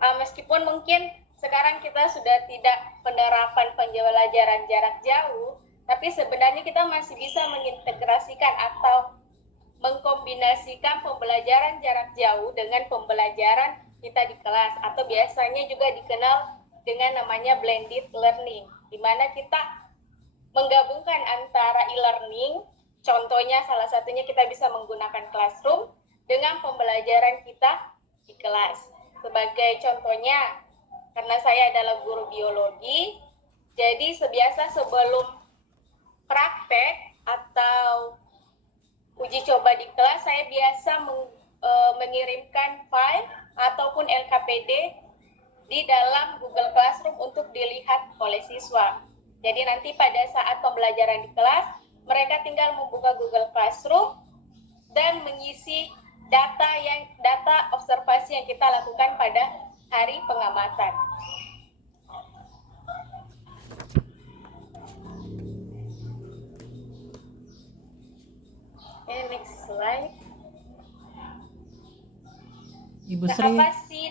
Meskipun mungkin sekarang kita sudah tidak penerapan pembelajaran jarak jauh, tapi sebenarnya kita masih bisa mengintegrasikan atau mengkombinasikan pembelajaran jarak jauh dengan pembelajaran kita di kelas, atau biasanya juga dikenal dengan namanya blended learning, di mana kita menggabungkan antara e-learning, contohnya salah satunya kita bisa menggunakan classroom dengan pembelajaran kita di kelas. Sebagai contohnya, karena saya adalah guru biologi, jadi sebiasa sebelum praktek atau uji coba di kelas, saya biasa mengirimkan file ataupun LKPD di dalam Google Classroom untuk dilihat oleh siswa. Jadi nanti pada saat pembelajaran di kelas, mereka tinggal membuka Google Classroom dan mengisi data observasi yang kita lakukan pada hari pengamatan. Next slide. Ibu Sri, apa sih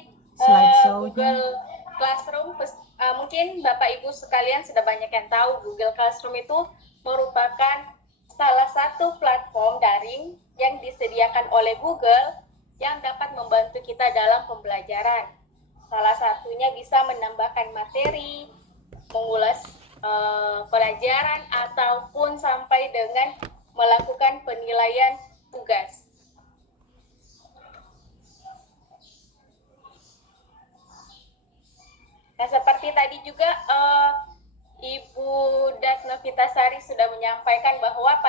Google Classroom? Mungkin Bapak Ibu sekalian sudah banyak yang tahu Google Classroom itu merupakan salah satu platform daring yang disediakan oleh Google yang dapat membantu kita dalam pembelajaran. Salah satunya bisa menambahkan materi, mengulas pelajaran, ataupun sampai dengan melakukan penilaian tugas. Nah, seperti tadi juga Ibu Datna Vitasari sudah menyampaikan bahwa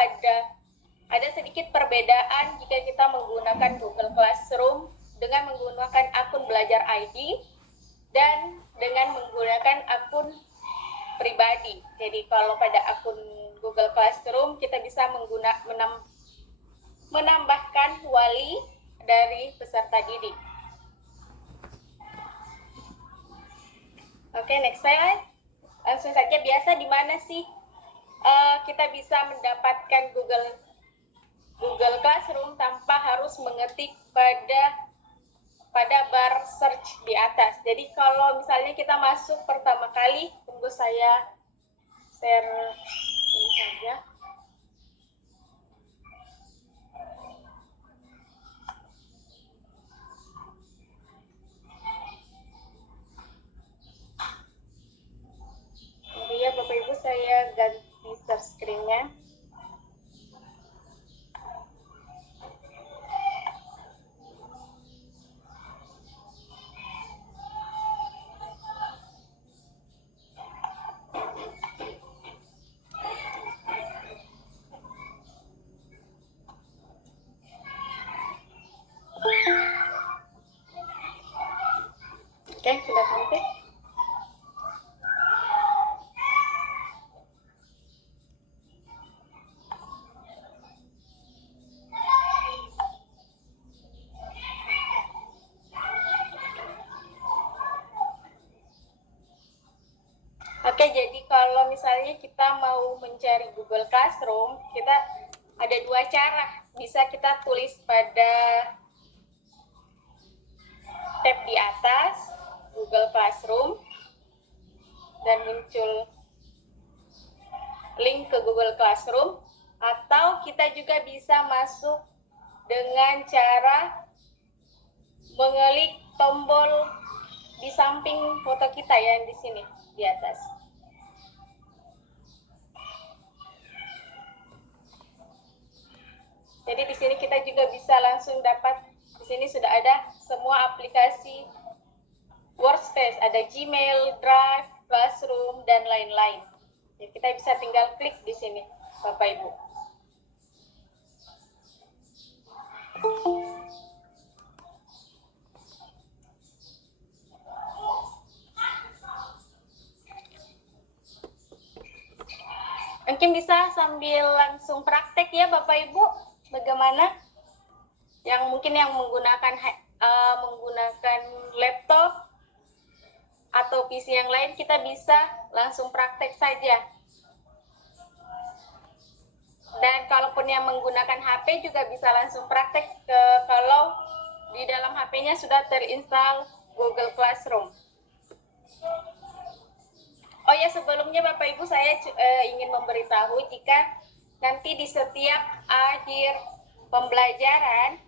ada sedikit perbedaan jika kita menggunakan Google Classroom dengan menggunakan akun Belajar ID dan dengan menggunakan akun pribadi. Jadi kalau pada akun Google Classroom kita bisa menambahkan wali dari peserta didik. Oke, next slide. Langsung saja, biasa di mana sih kita bisa mendapatkan Google Classroom tanpa harus mengetik pada bar search di atas. Jadi kalau misalnya kita masuk pertama kali, tunggu saya share ini saja. Ya, Bapak Ibu, saya ganti share screen-nya. Oke, sudah sampai. Oke, jadi kalau misalnya kita mau mencari Google Classroom, kita ada dua cara. Bisa kita tulis pada tab di atas, Google Classroom, dan muncul link ke Google Classroom, atau kita juga bisa masuk dengan cara mengelik tombol di samping foto kita yang di sini, di atas. Jadi di sini kita juga bisa langsung dapat, di sini sudah ada semua aplikasi Workspace, ada Gmail, Drive, Classroom, dan lain-lain. Jadi kita bisa tinggal klik di sini, Bapak Ibu. Mungkin bisa sambil langsung praktek ya Bapak Ibu, bagaimana yang mungkin yang menggunakan laptop atau PC yang lain, kita bisa langsung praktek saja. Dan kalaupun yang menggunakan HP juga bisa langsung praktek kalau di dalam HP-nya sudah terinstall Google Classroom. Oh ya, sebelumnya Bapak Ibu saya ingin memberitahu jika nanti di setiap akhir pembelajaran,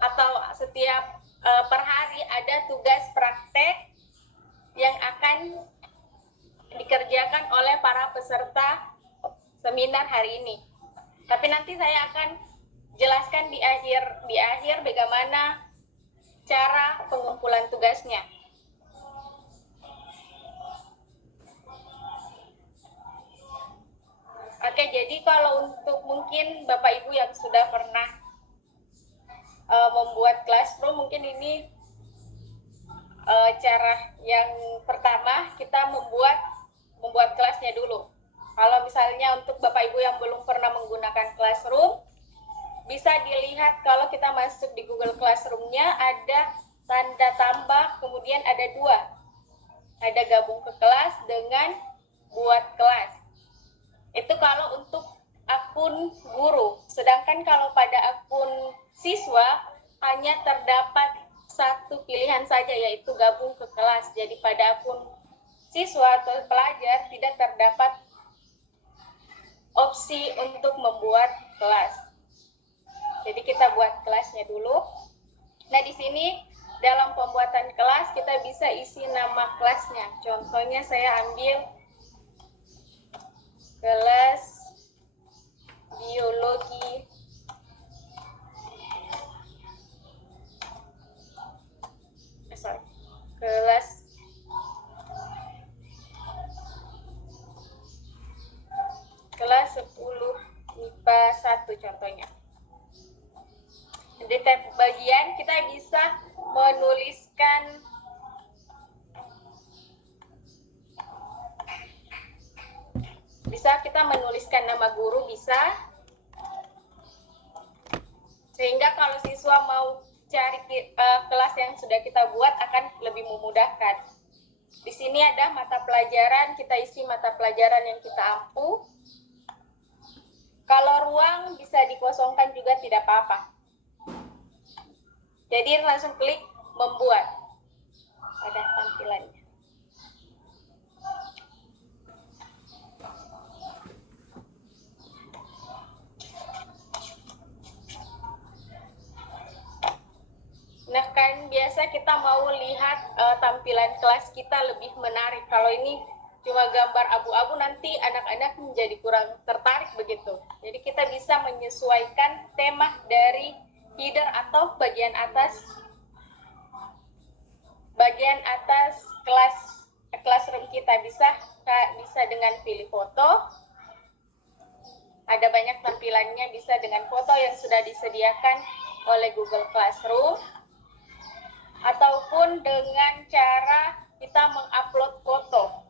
atau setiap per hari ada tugas praktek yang akan dikerjakan oleh para peserta seminar hari ini. Tapi nanti saya akan jelaskan di akhir bagaimana cara pengumpulan tugasnya. Oke, jadi kalau untuk mungkin Bapak Ibu yang sudah pernah membuat classroom, mungkin ini cara yang pertama kita membuat kelasnya dulu. Kalau misalnya untuk Bapak Ibu yang belum pernah menggunakan classroom, bisa dilihat kalau kita masuk di Google Classroom-nya ada tanda tambah, kemudian ada 2. Ada gabung ke kelas dengan buat kelas. Itu kalau untuk akun guru. Sedangkan kalau pada akun siswa hanya terdapat satu pilihan saja, yaitu gabung ke kelas. Jadi pada akun siswa atau pelajar tidak terdapat opsi untuk membuat kelas. Jadi kita buat kelasnya dulu. Nah, di sini dalam pembuatan kelas kita bisa isi nama kelasnya. Contohnya saya ambil kelas biologi kelas 10 MIPA 1 contohnya. Di tab bagian kita bisa menuliskan nama guru, bisa, sehingga kalau siswa mau cari kelas yang sudah kita buat akan lebih memudahkan. Di sini ada mata pelajaran, kita isi mata pelajaran yang kita ampu. Kalau ruang bisa dikosongkan juga tidak apa-apa. Jadi langsung klik membuat pada tampilannya. Nah, kan biasa kita mau lihat tampilan kelas kita lebih menarik. Kalau ini cuma gambar abu-abu, nanti anak-anak menjadi kurang tertarik begitu. Jadi kita bisa menyesuaikan tema dari header atau bagian atas classroom kita. Bisa dengan pilih foto. Ada banyak tampilannya, bisa dengan foto yang sudah disediakan oleh Google Classroom, ataupun dengan cara kita mengupload foto.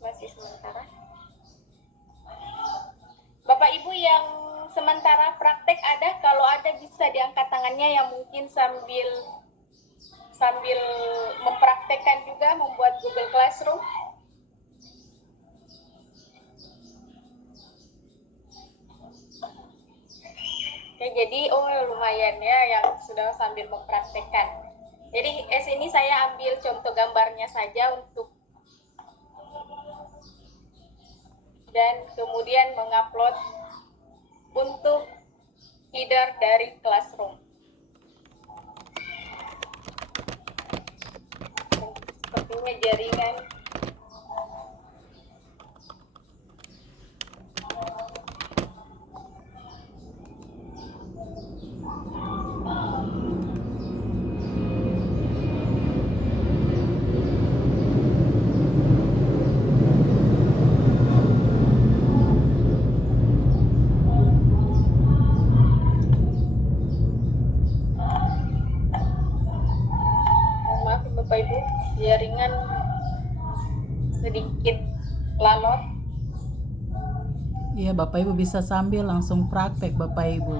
Masih sementara. Bapak Ibu yang sementara praktek ada, kalau ada bisa diangkat tangannya yang mungkin sambil mempraktekkan juga membuat Google Classroom. Oke, jadi lumayan ya yang sudah sambil mempraktekkan. Jadi sini saya ambil contoh gambarnya saja dan kemudian mengupload untuk header dari Classroom. Sepertinya jaringan. Bapak Ibu, jaringan sedikit lalot. Iya, Bapak Ibu bisa sambil langsung praktek Bapak Ibu.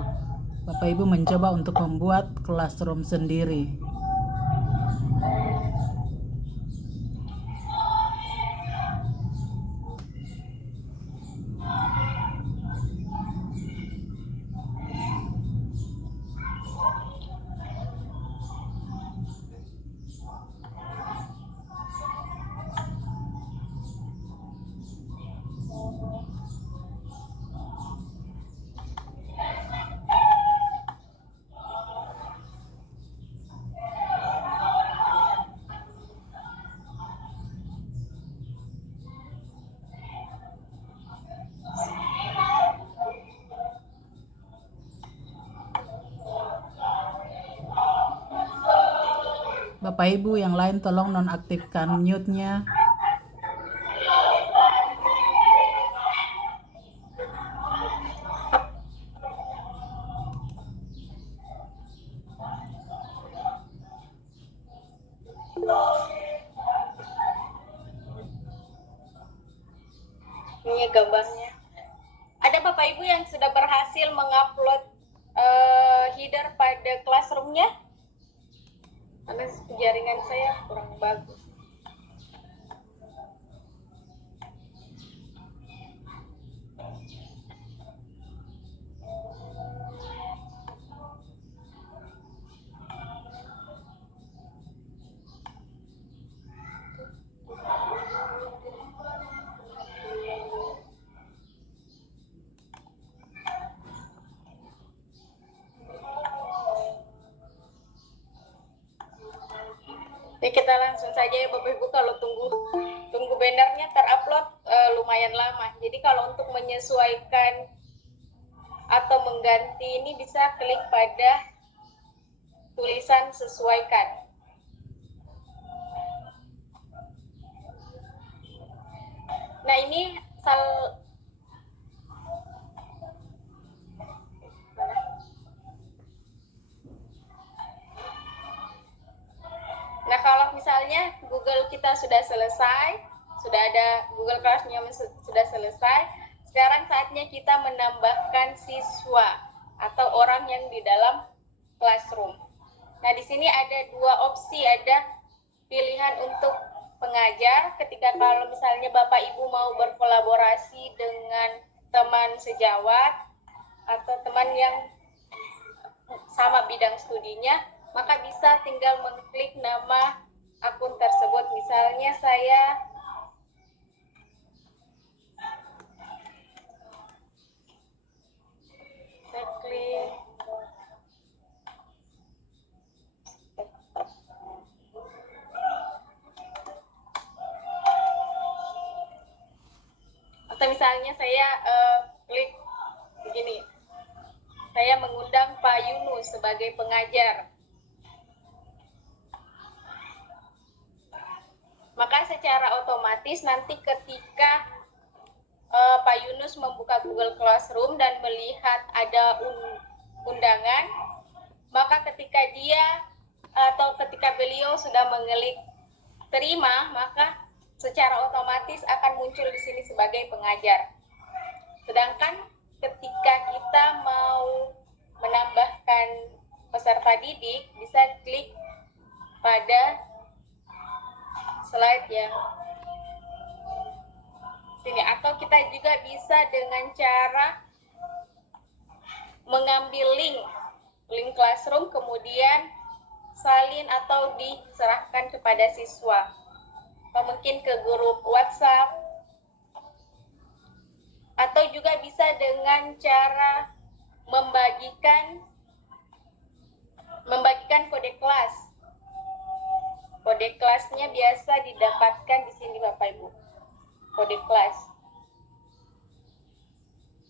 Bapak Ibu mencoba untuk membuat classroom sendiri. Bapak Ibu yang lain tolong nonaktifkan mute-nya. Ini gambarnya. Ada Bapak Ibu yang sudah berhasil mengupload header pada classroom-nya? Karena jaringan saya kurang bagus. Jadi kita langsung saja ya Bapak Ibu, kalau tunggu bannernya terupload lumayan lama. Jadi kalau untuk menyesuaikan atau mengganti ini bisa klik pada tulisan sesuaikan. Nah ini Nah, kalau misalnya Google kita sudah selesai, sudah ada Google Classroom-nya sudah selesai, sekarang saatnya kita menambahkan siswa atau orang yang di dalam classroom. Nah, di sini ada dua opsi, ada pilihan untuk pengajar ketika kalau misalnya Bapak Ibu mau berkolaborasi dengan teman sejawat atau teman yang sama bidang studinya, maka bisa tinggal mengklik nama akun tersebut. Misalnya saya klik atau misalnya saya klik begini, saya mengundang Pak Yunus sebagai pengajar. Maka secara otomatis nanti ketika Pak Yunus membuka Google Classroom dan melihat ada undangan, maka ketika dia atau ketika beliau sudah mengelik terima, maka secara otomatis akan muncul di sini sebagai pengajar. Sedangkan ketika kita mau menambahkan peserta didik, bisa klik pada slide yang sini, atau kita juga bisa dengan cara mengambil link classroom kemudian salin atau diserahkan kepada siswa, atau mungkin ke grup WhatsApp, atau juga bisa dengan cara membagikan kode kelas. Kode kelasnya biasa didapatkan di sini Bapak Ibu. Kode kelas.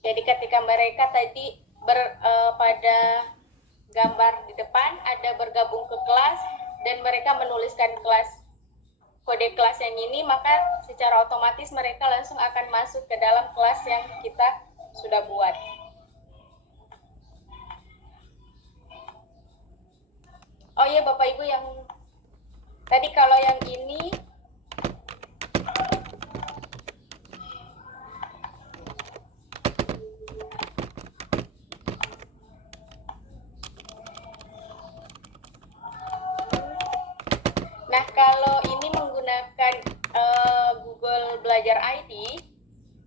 Jadi ketika mereka tadi pada gambar di depan ada bergabung ke kelas dan mereka menuliskan kode kelas yang ini, maka secara otomatis mereka langsung akan masuk ke dalam kelas yang kita sudah buat. Oh iya Bapak Ibu, yang tadi kalau yang ini nah, kalau ini menggunakan Google Belajar ID,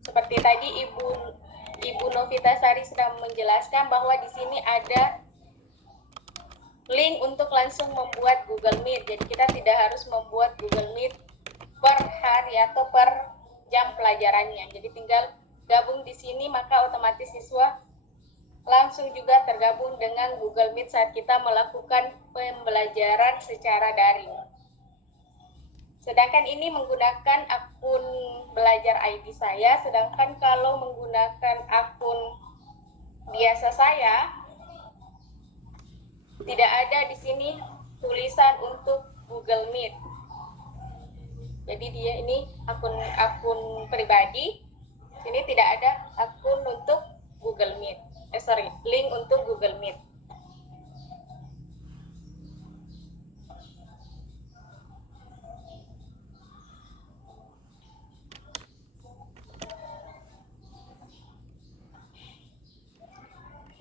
seperti tadi Ibu Novitasari sedang menjelaskan bahwa di sini ada link untuk langsung membuat Google Meet. Jadi kita tidak harus membuat Google Meet per hari atau per jam pelajarannya. Jadi tinggal gabung di sini, maka otomatis siswa langsung juga tergabung dengan Google Meet saat kita melakukan pembelajaran secara daring. Sedangkan ini menggunakan akun Belajar ID saya, sedangkan kalau menggunakan akun biasa saya, tidak ada di sini tulisan untuk Google Meet. Jadi dia ini akun pribadi. Sini tidak ada akun untuk Google Meet. Link untuk Google Meet.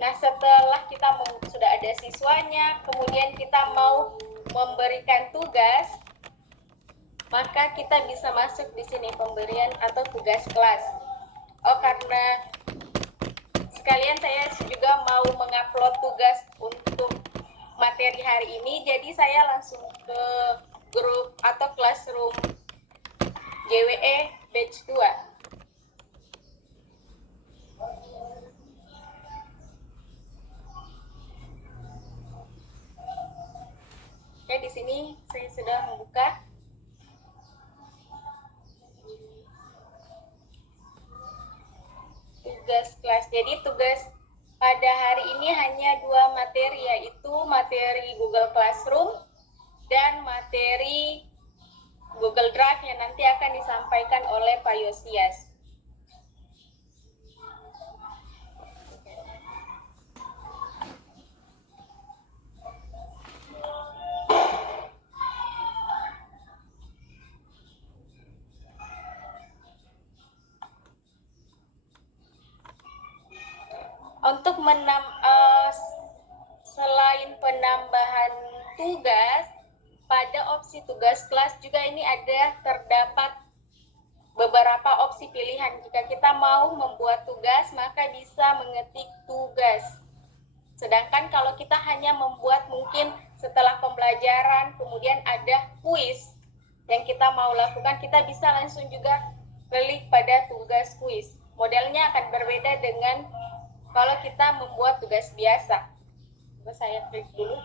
Nah, setelah kita sudah ada siswanya, kemudian kita mau memberikan tugas, maka kita bisa masuk di sini pemberian atau tugas kelas. Oh, karena sekalian saya juga mau mengupload tugas untuk materi hari ini, jadi saya langsung ke grup atau classroom JWE batch 2. Oke, di sini saya sudah membuka. Tugas kelas. Jadi tugas pada hari ini hanya 2 materi, yaitu materi Google Classroom dan materi Google Drive yang nanti akan disampaikan oleh Pak Yosias. Untuk selain penambahan tugas, pada opsi tugas kelas juga ini terdapat beberapa opsi pilihan. Jika kita mau membuat tugas, maka bisa mengetik tugas. Sedangkan kalau kita hanya membuat mungkin setelah pembelajaran, kemudian ada kuis yang kita mau lakukan, kita bisa langsung juga klik pada tugas kuis. Modelnya akan berbeda dengan kalau kita membuat tugas biasa. Coba saya klik dulu.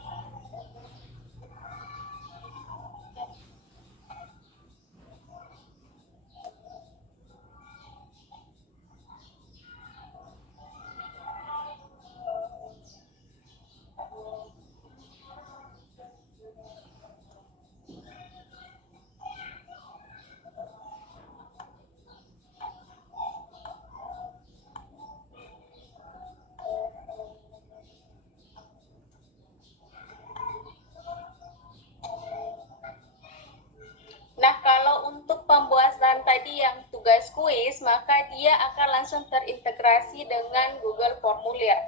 Nah, kalau untuk pembuatan tadi yang tugas kuis, maka dia akan langsung terintegrasi dengan Google Formulir.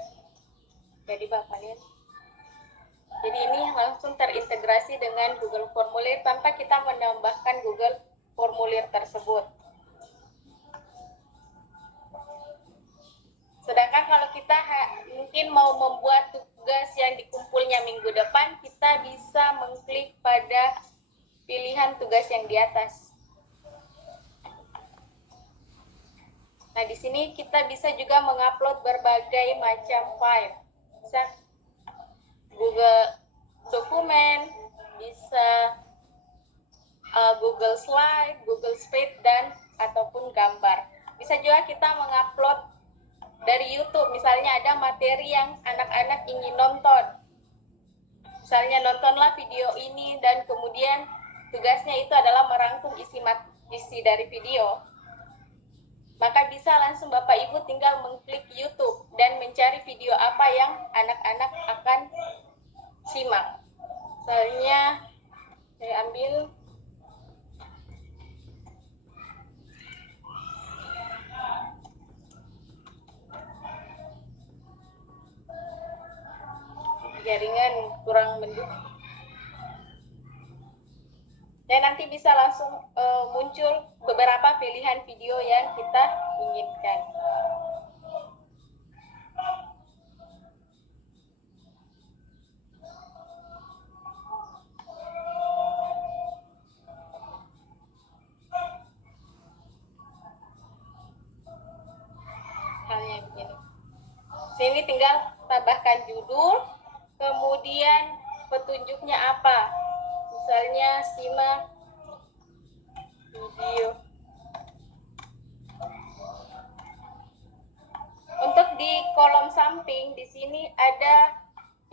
Jadi Bapak lihat. Jadi ini langsung terintegrasi dengan Google Formulir tanpa kita menambahkan Google Formulir tersebut. Sedangkan kalau kita mungkin mau membuat tugas yang dikumpulnya minggu depan, kita bisa mengklik pada pilihan tugas yang di atas. Nah, di sini kita bisa juga mengupload berbagai macam file. Bisa Google Dokumen, bisa Google Slide, Google Spread, dan ataupun gambar. Bisa juga kita mengupload dari YouTube. Misalnya ada materi yang anak-anak ingin nonton. Misalnya nontonlah video ini dan kemudian tugasnya itu adalah merangkum isi dari video. Maka bisa langsung Bapak Ibu tinggal mengklik YouTube dan mencari video apa yang anak-anak akan simak. Misalnya saya ambil jaringan kurang mendukung. Dan nanti bisa langsung muncul beberapa pilihan video yang kita inginkan. Halnya begini. Sini tinggal tambahkan judul, kemudian petunjuknya apa. Misalnya simak video. Untuk di kolom samping di sini ada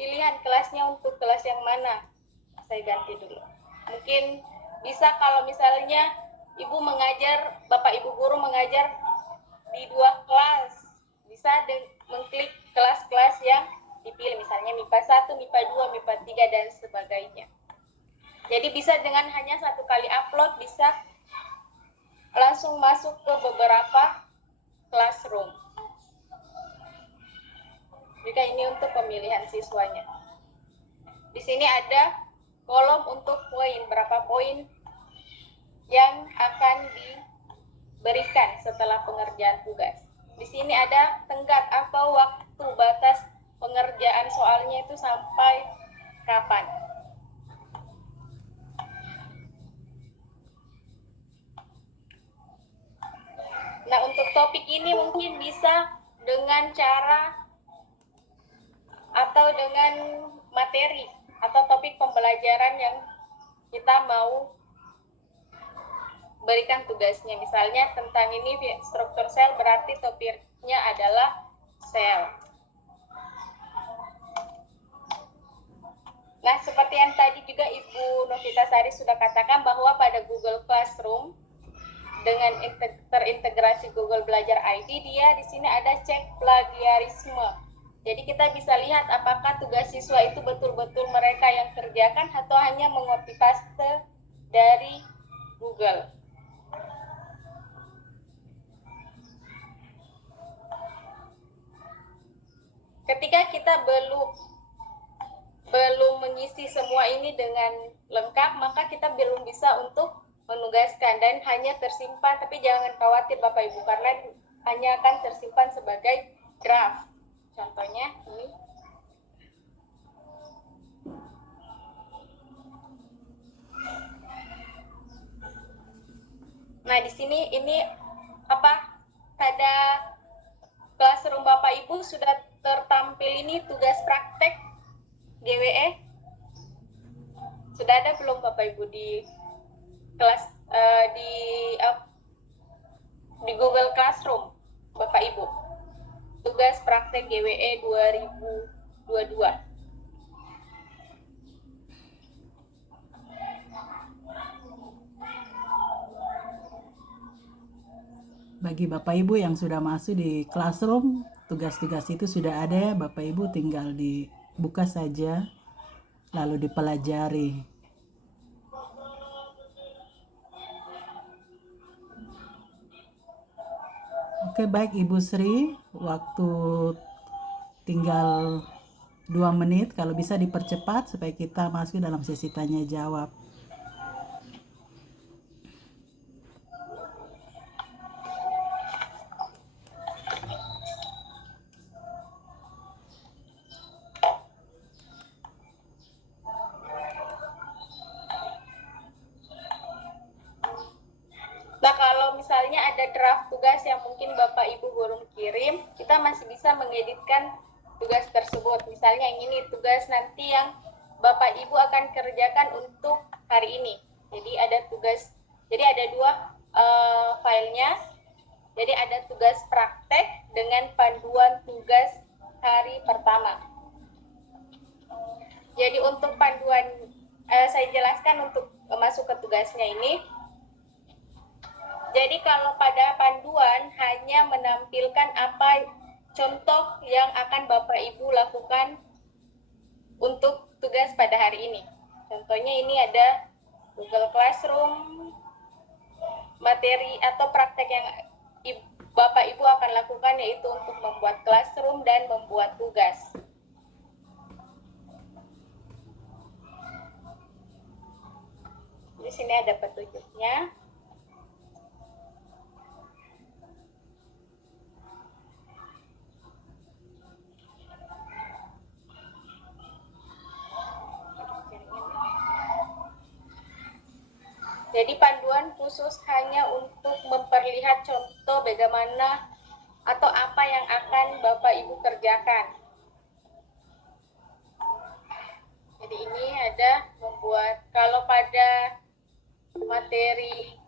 pilihan kelasnya untuk kelas yang mana. Saya ganti dulu. mungkin bisa kalau misalnya Bapak Ibu guru mengajar di 2 kelas, bisa mengklik kelas-kelas yang dipilih, misalnya MIPA 1, MIPA 2, MIPA 3, dan sebagainya. Jadi bisa dengan hanya 1 kali upload, bisa langsung masuk ke beberapa classroom. Jika ini untuk pemilihan siswanya. Di sini ada kolom untuk poin, berapa poin yang akan diberikan setelah pengerjaan tugas. Di sini ada tenggat atau waktu batas pengerjaan soalnya itu sampai kapan. Nah, untuk topik ini mungkin bisa dengan cara atau dengan materi atau topik pembelajaran yang kita mau berikan tugasnya. Misalnya tentang ini struktur sel, berarti topiknya adalah sel. Nah, seperti yang tadi juga Ibu Novitasari sudah katakan bahwa pada Google Classroom dengan terintegrasi Google Belajar ID, dia di sini ada cek plagiarisme. Jadi kita bisa lihat apakah tugas siswa itu betul-betul mereka yang kerjakan atau hanya mengcopy paste dari Google. Ketika kita belum mengisi semua ini dengan lengkap, maka kita belum bisa untuk menugaskan dan hanya tersimpan, tapi jangan khawatir Bapak Ibu, karena hanya akan tersimpan sebagai draft. Contohnya ini. Nah, di sini ini pada classroom Bapak Ibu sudah tertampil ini tugas praktek GWE. Sudah ada belum Bapak Ibu di kelas di Google Classroom Bapak Ibu? Tugas praktek GWE 2022. Bagi Bapak Ibu yang sudah masuk di Classroom, tugas-tugas itu sudah ada, Bapak Ibu tinggal dibuka saja, lalu dipelajari. Oke, baik Ibu Sri, waktu tinggal 2 menit, kalau bisa dipercepat supaya kita masuk dalam sesi tanya jawab. Nah, kalau misalnya ada draft tugas yang mungkin Bapak Ibu belum kirim, kita masih bisa mengeditkan tugas tersebut. Misalnya yang ini tugas nanti yang Bapak Ibu akan kerjakan untuk hari ini. Jadi ada 2 filenya. Jadi ada tugas praktek dengan panduan tugas hari pertama. Jadi untuk panduan, saya jelaskan untuk masuk ke tugasnya ini. Jadi kalau pada panduan hanya menampilkan apa contoh yang akan Bapak Ibu lakukan untuk tugas pada hari ini. Contohnya ini ada Google Classroom, materi atau praktek yang Bapak Ibu akan lakukan yaitu untuk membuat classroom dan membuat tugas. Di sini ada petunjuknya. Jadi panduan khusus hanya untuk memperlihat contoh bagaimana atau apa yang akan Bapak Ibu kerjakan. Jadi ini ada membuat, kalau pada materi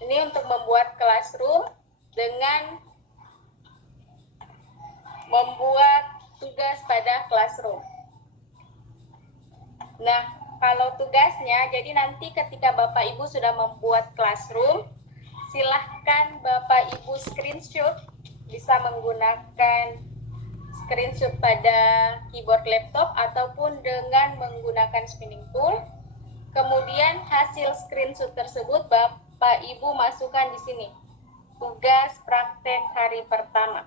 ini untuk membuat classroom dengan membuat tugas pada classroom. Nah, kalau tugasnya, jadi nanti ketika Bapak Ibu sudah membuat classroom, silahkan Bapak Ibu screenshot, bisa menggunakan screenshot pada keyboard laptop ataupun dengan menggunakan spinning tool. Kemudian hasil screenshot tersebut Bapak Ibu masukkan di sini. Tugas praktek hari pertama.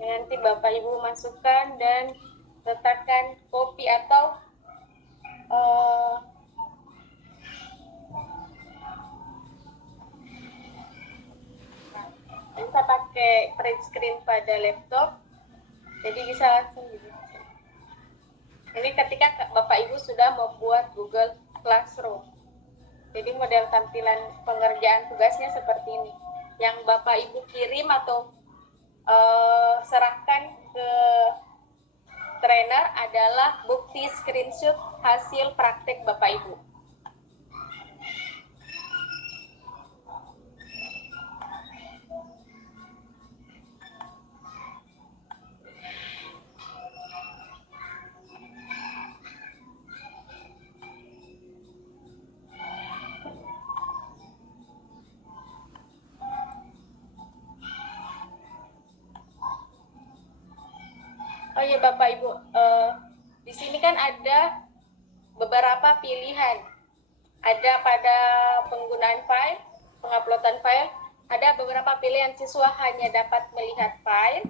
Nanti Bapak Ibu masukkan dan letakkan copy atau bisa pakai print screen pada laptop, jadi bisa langsung gitu. Ini ketika Bapak Ibu sudah membuat Google Classroom. Jadi model tampilan pengerjaan tugasnya seperti ini. Yang Bapak Ibu kirim atau serahkan ke trainer adalah bukti screenshot hasil praktek Bapak Ibu. Oh iya Bapak Ibu, di sini kan ada beberapa pilihan. Ada pada penggunaan file, penguploadan file, ada beberapa pilihan. Siswa hanya dapat melihat file,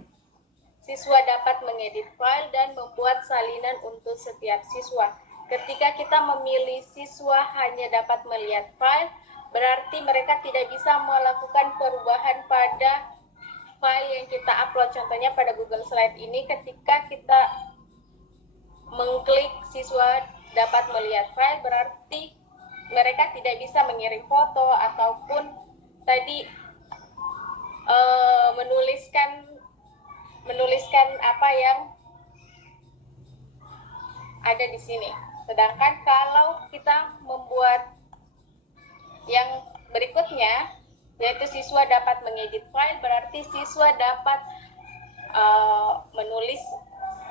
siswa dapat mengedit file, dan membuat salinan untuk setiap siswa. Ketika kita memilih siswa hanya dapat melihat file, berarti mereka tidak bisa melakukan perubahan pada file yang kita upload. Contohnya pada Google Slide ini, ketika kita mengklik siswa dapat melihat file, berarti mereka tidak bisa mengirim foto ataupun tadi menuliskan apa yang ada di sini. Sedangkan kalau kita membuat yang berikutnya, yaitu siswa dapat mengedit file, berarti siswa dapat menulis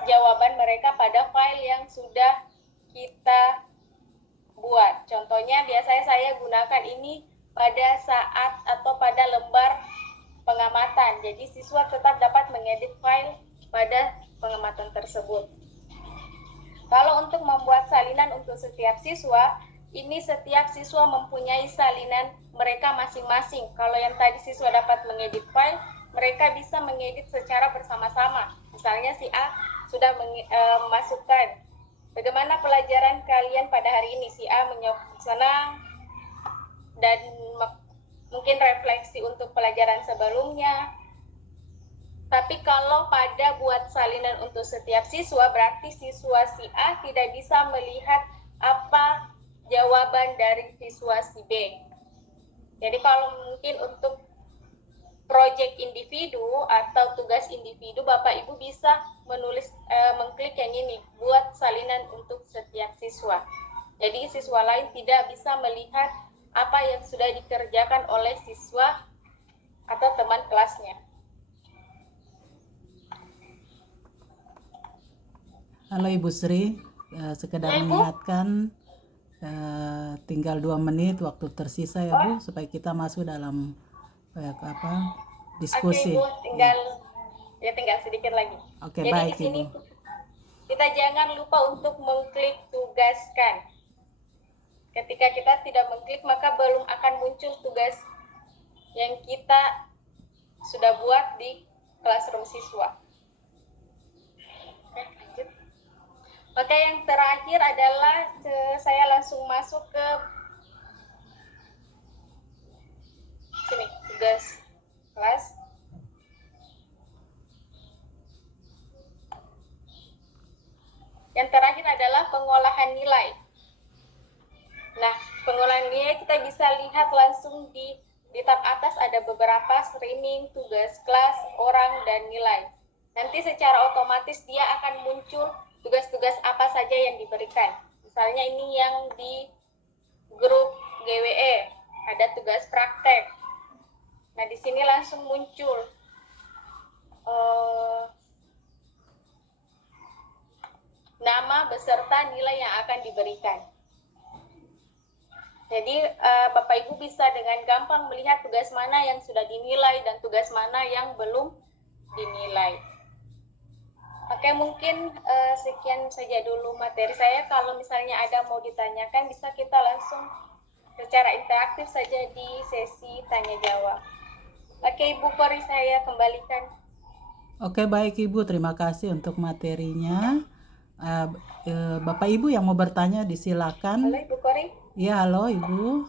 jawaban mereka pada file yang sudah kita buat. Contohnya biasanya saya gunakan ini pada saat atau pada lembar pengamatan. Jadi siswa tetap dapat mengedit file pada pengamatan tersebut. Kalau untuk membuat salinan untuk setiap siswa, ini setiap siswa mempunyai salinan mereka masing-masing. Kalau yang tadi siswa dapat mengedit file, mereka bisa mengedit secara bersama-sama. Misalnya si A sudah memasukkan bagaimana pelajaran kalian pada hari ini. Si A senang dan mungkin refleksi untuk pelajaran sebelumnya. Tapi kalau pada buat salinan untuk setiap siswa, berarti siswa si A tidak bisa melihat apa jawaban dari siswa si B. Jadi kalau mungkin untuk proyek individu atau tugas individu, Bapak Ibu bisa mengklik yang ini, buat salinan untuk setiap siswa. Jadi siswa lain tidak bisa melihat apa yang sudah dikerjakan oleh siswa atau teman kelasnya. Halo Ibu Sri, sekedar mengingatkan tinggal 2 menit waktu tersisa ya Bu, supaya kita masuk dalam diskusi. Oke, Ibu, tinggal sedikit lagi. Oke, jadi baik di sini Ibu. kita jangan lupa untuk mengklik tugaskan. Ketika kita tidak mengklik, maka belum akan muncul tugas yang kita sudah buat di classroom siswa. Oke, lanjut. Oke, yang terakhir adalah saya langsung masuk ke sini, tugas kelas. Yang terakhir adalah pengolahan nilai. Nah, pengolahan nilai kita bisa lihat langsung di tab atas ada beberapa streaming, tugas kelas, orang, dan nilai. nanti secara otomatis dia akan muncul tugas-tugas apa saja yang diberikan. Misalnya ini yang di grup GWE, ada tugas praktek. Nah, di sini langsung muncul nama beserta nilai yang akan diberikan. Jadi Bapak Ibu bisa dengan gampang melihat tugas mana yang sudah dinilai dan tugas mana yang belum dinilai. Oke, mungkin sekian saja dulu materi saya. Kalau misalnya ada mau ditanyakan, bisa kita langsung secara interaktif saja di sesi tanya jawab. Oke, Ibu Kori, saya kembalikan. Oke, baik Ibu, terima kasih untuk materinya. Bapak Ibu yang mau bertanya disilakan. Halo Ibu Kori. Ya, halo Ibu.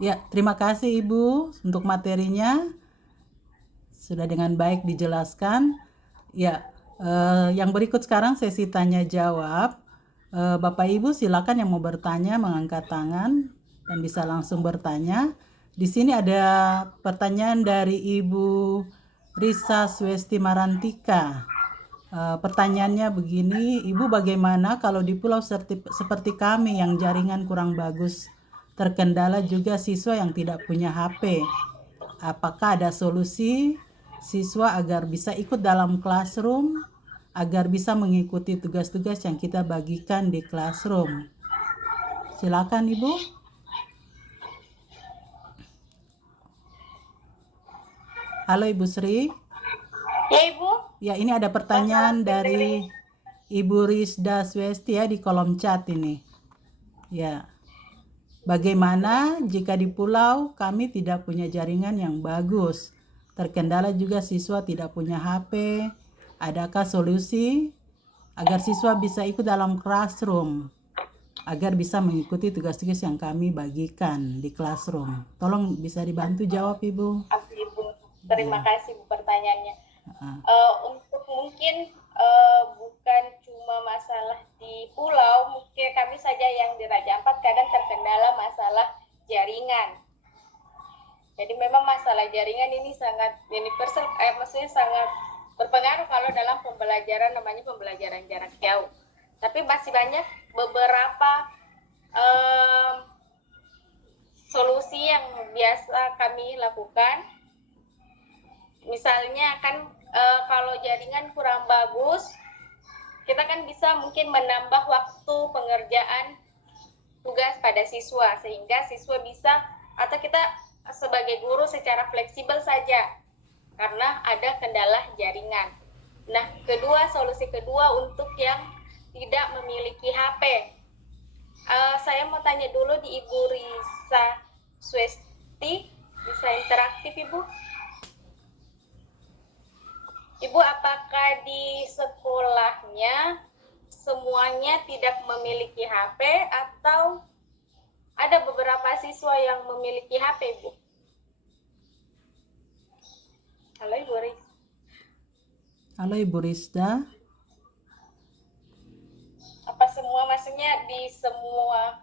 Ya, terima kasih Ibu untuk materinya. Sudah dengan baik dijelaskan. Ya, yang berikut sekarang sesi tanya jawab. Bapak Ibu silakan yang mau bertanya mengangkat tangan dan bisa langsung bertanya. Di sini ada pertanyaan dari Ibu Risa Swesti Marantika. Pertanyaannya begini, Ibu bagaimana kalau di pulau seperti kami yang jaringan kurang bagus, terkendala juga siswa yang tidak punya HP? Apakah ada solusi siswa agar bisa ikut dalam classroom, agar bisa mengikuti tugas-tugas yang kita bagikan di classroom? Silakan Ibu. Halo Ibu Sri. Ya Ibu. Ya, ini ada pertanyaan dari Ibu Rizda Swesti ya di kolom chat ini. Ya. Bagaimana jika di pulau kami tidak punya jaringan yang bagus? Terkendala juga siswa tidak punya HP. Adakah solusi agar siswa bisa ikut dalam classroom? Agar bisa mengikuti tugas-tugas yang kami bagikan di classroom. Tolong bisa dibantu jawab Ibu. Oke Ibu, terima kasih Bu pertanyaannya. Untuk mungkin bukan cuma masalah di pulau, mungkin kami saja yang di Raja Ampat kadang terkendala masalah jaringan. Jadi memang masalah jaringan ini sangat universal, maksudnya sangat berpengaruh kalau dalam pembelajaran namanya pembelajaran jarak jauh. Tapi masih banyak beberapa solusi yang biasa kami lakukan. Misalnya kan kalau jaringan kurang bagus, kita kan bisa mungkin menambah waktu pengerjaan tugas pada siswa sehingga siswa bisa, atau kita sebagai guru secara fleksibel saja karena ada kendala jaringan. Nah, solusi kedua untuk yang tidak memiliki HP. Saya mau tanya dulu di Ibu Risa Swesti, bisa interaktif Ibu? Ibu, apakah di sekolahnya semuanya tidak memiliki HP atau ada beberapa siswa yang memiliki HP, Bu? Halo Ibu Risa. Halo Ibu Rizda. Apa semua, maksudnya di semua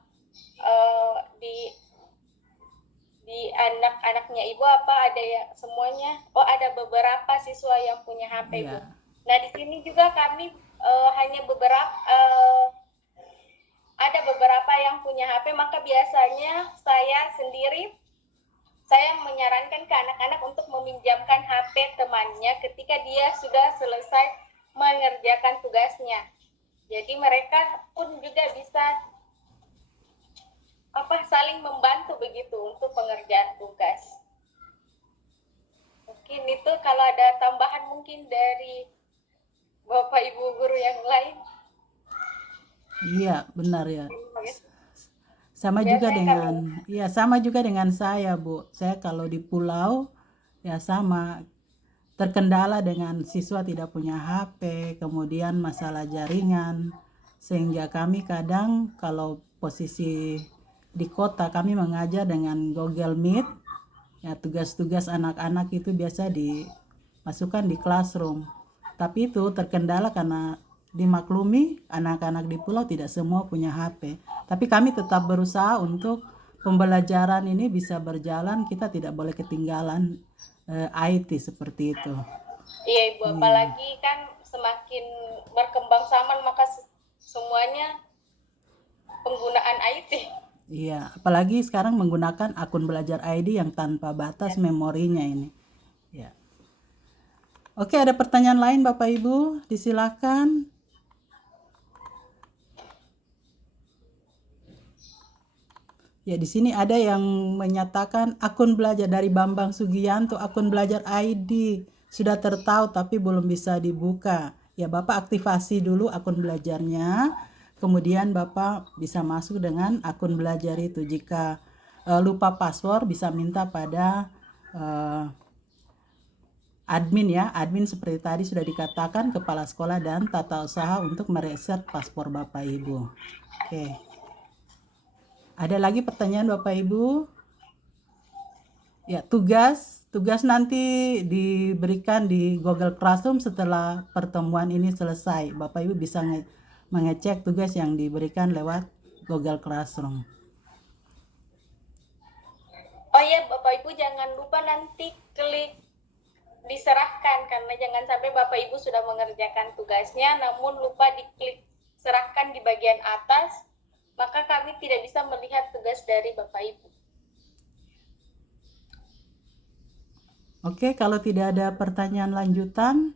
di anak-anaknya Ibu apa ada ya semuanya? Oh, ada beberapa siswa yang punya HP, Bu. Nah, di sini juga kami hanya ada beberapa yang punya HP, maka biasanya saya menyarankan ke anak-anak untuk meminjamkan HP temannya ketika dia sudah selesai mengerjakan tugasnya. Jadi mereka pun juga bisa saling membantu begitu untuk pengerjaan tugas. Mungkin itu, kalau ada tambahan mungkin dari Bapak Ibu guru yang lain. Iya, benar ya. Sama juga dengan saya, Bu. Saya kalau di pulau ya sama, terkendala dengan siswa tidak punya HP, kemudian masalah jaringan, sehingga kami kadang kalau posisi di kota kami mengajar dengan Google Meet. Ya, tugas-tugas anak-anak itu biasa dimasukkan di classroom. Tapi itu terkendala karena dimaklumi anak-anak di pulau tidak semua punya HP. Tapi kami tetap berusaha untuk pembelajaran ini bisa berjalan, kita tidak boleh ketinggalan IT seperti itu. Iya Ibu, Iya. apalagi kan semakin berkembang zaman maka semuanya penggunaan IT. Iya, apalagi sekarang menggunakan akun belajar ID yang tanpa batas memorinya ini. Ya. Oke, ada pertanyaan lain Bapak Ibu? Disilakan. Ya, di sini ada yang menyatakan akun belajar dari Bambang Sugianto, akun belajar ID sudah tertahu tapi belum bisa dibuka. Ya, Bapak aktifasi dulu akun belajarnya, kemudian Bapak bisa masuk dengan akun belajar itu. Jika lupa password bisa minta pada admin ya, admin seperti tadi sudah dikatakan, kepala sekolah dan tata usaha untuk mereset paspor Bapak Ibu. Oke. Ada lagi pertanyaan Bapak Ibu? Ya, tugas nanti diberikan di Google Classroom setelah pertemuan ini selesai. Bapak Ibu bisa mengecek tugas yang diberikan lewat Google Classroom. Oh iya Bapak Ibu jangan lupa nanti klik diserahkan, karena jangan sampai Bapak Ibu sudah mengerjakan tugasnya namun lupa diklik serahkan di bagian atas, maka kami tidak bisa melihat tugas dari Bapak Ibu. Oke, kalau tidak ada pertanyaan lanjutan,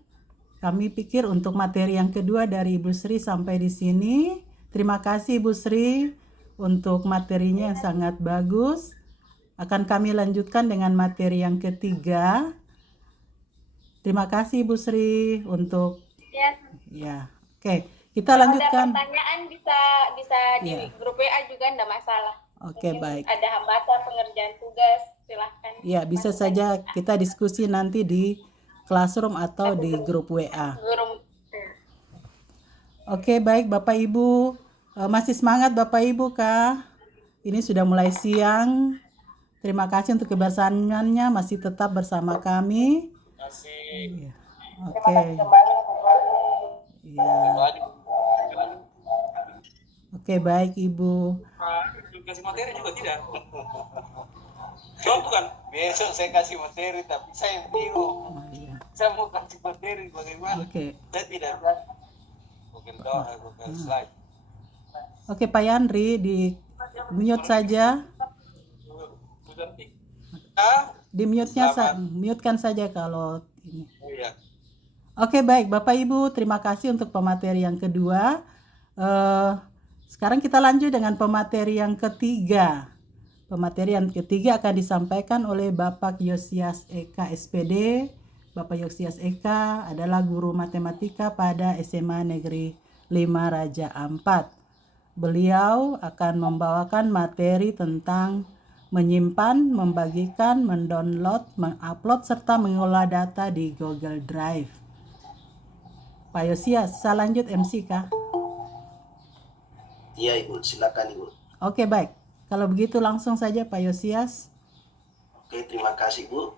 kami pikir untuk materi yang kedua dari Ibu Sri sampai di sini. Terima kasih Ibu Sri untuk materinya yang sangat bagus. Akan kami lanjutkan dengan materi yang ketiga. Terima kasih Ibu Sri untuk Ya. Oke, kita Kalau lanjutkan. ada pertanyaan bisa di grup WA juga enggak masalah. Oke, baik. Ada hambatan pengerjaan tugas, silahkan. Ya, bisa saja kita diskusi nanti di Classroom atau di grup WA. Oke, baik Bapak Ibu. Masih semangat Bapak Ibu kah? Ini sudah mulai siang. Terima kasih untuk kebersamaannya, masih tetap bersama kami. Terima kasih. Oke. Ya. Oke, baik Ibu. Kasih materi juga tidak? Jawab bukan? Besok saya kasih materi, tapi saya bingung. Oh, iya. Saya mau kasih materi bagaimana? Oke. Saya tidak Google Slide. Oke, Pak Yandri, di mute saja. Di mute-kan saja kalau ini. Iya. Oke, baik Bapak Ibu, terima kasih untuk pemateri yang kedua. Sekarang kita lanjut dengan pemateri yang ketiga. Pemateri yang ketiga akan disampaikan oleh Bapak Yosias Eka SPD. Bapak Yosias Eka adalah guru matematika pada SMA Negeri 5 Raja Ampat. Beliau akan membawakan materi tentang menyimpan, membagikan, mendownload, mengupload, serta mengolah data di Google Drive. Pak Yosias, saya lanjut MC kah? Iya Ibu, silakan Ibu. Oke, baik. Kalau begitu langsung saja Pak Yosias. Oke, terima kasih Bu.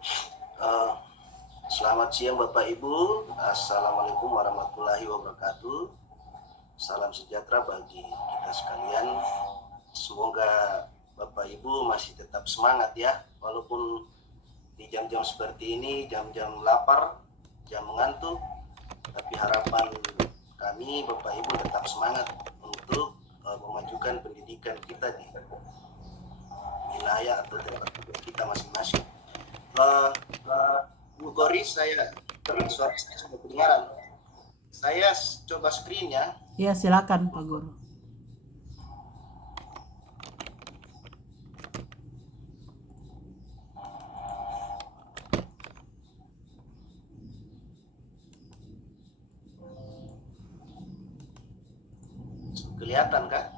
Selamat siang Bapak Ibu. Assalamualaikum warahmatullahi wabarakatuh. Salam sejahtera bagi kita sekalian. Semoga Bapak Ibu masih tetap semangat ya, walaupun di jam-jam seperti ini, jam-jam lapar, jam mengantuk, tapi harapan kami Bapak Ibu tetap semangat untuk memajukan pendidikan kita di wilayah atau tempat kita masing-masing. Bu Gori, suara saya sudah kedengaran. Saya coba screen ya. Ya, silakan Pak Guru. Kelihatan kan?